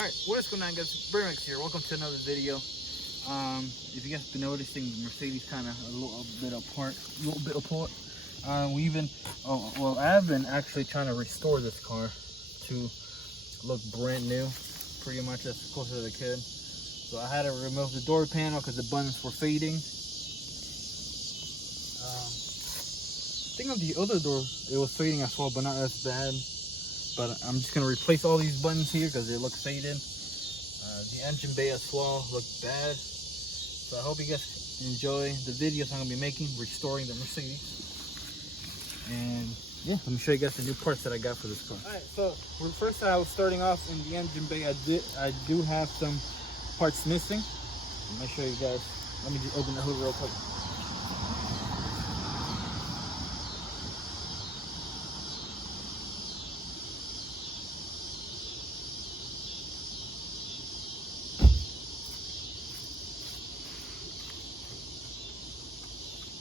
Alright, what is going on, guys? Brimax here. Welcome to another video. If you guys have been noticing, the Mercedes kind of a little bit apart. I've been actually trying to restore this car to look brand new, pretty much as close as I could. So I had to remove the door panel because the buttons were fading. I think on the other door it was fading as well, but not as bad. But I'm just going to replace all these buttons here because they look faded. The engine bay as well looked bad. So I hope you guys enjoy the videos I'm going to be making restoring the Mercedes. And yeah, let me show you guys the new parts that I got for this car. Alright, so first I was starting off in the engine bay. I do have some parts missing. Let me show you guys. Let me just open the hood real quick.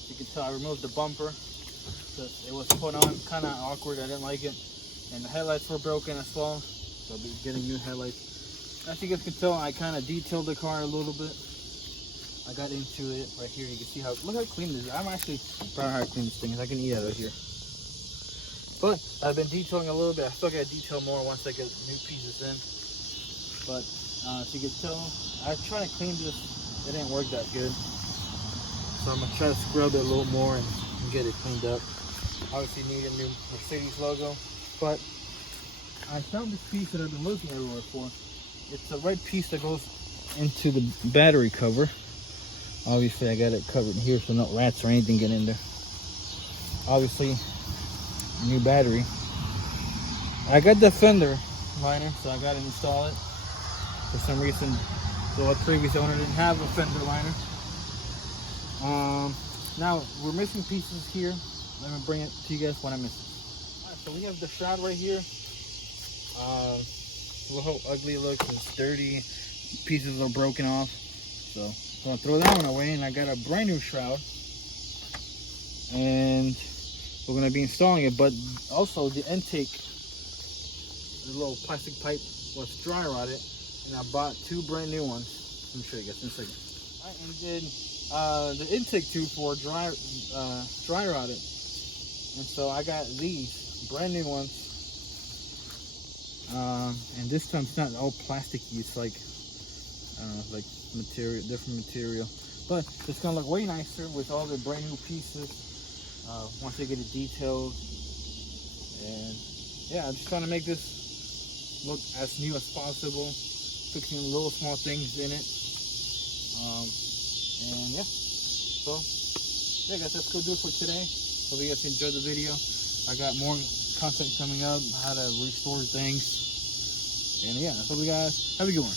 You can tell I removed the bumper. It was put on kind of awkward. I didn't like it, and the headlights were broken as well, so I'll be getting new headlights. As you guys can tell, I kind of detailed the car a little bit. I got into it right here. You can see look how clean this is. I'm actually proud of how clean this thing is. I can eat out of here. But I've been detailing a little bit. I still got to detail more once I get new pieces in. But as you can tell, I tried to clean this. It didn't work that good. So I'm gonna try to scrub it a little more and get it cleaned up. Obviously need a new Mercedes logo, but I found this piece that I've been looking everywhere for. It's the right piece that goes into the battery cover. Obviously I got it covered in here so no rats or anything get in there. Obviously, new battery. I got the fender liner, so I got to install it. For some reason, the previous owner didn't have a fender liner. Now we're missing pieces here. Let me bring it to you guys what I'm missing. Alright, so we have the shroud right here. Look how ugly it looks. It's dirty. Pieces are broken off. So I'm gonna throw that one away, and I got a brand new shroud. And we're gonna be installing it. But also the intake, the little plastic pipe was dry rotted, and I bought two brand new ones. Let me show you guys in a second. Alright, and then the intake tubes were dry rotted. And so I got these brand new ones, and this time it's not all plasticky. It's like material, different material, but it's gonna look way nicer with all the brand new pieces once they get it detailed. And yeah, I'm just trying to make this look as new as possible, fixing little small things in it. And yeah, so yeah, guys, that's gonna do it for today. Hope you guys enjoyed the video. I got more content coming up, how to restore things. And yeah, I hope you guys have a good one.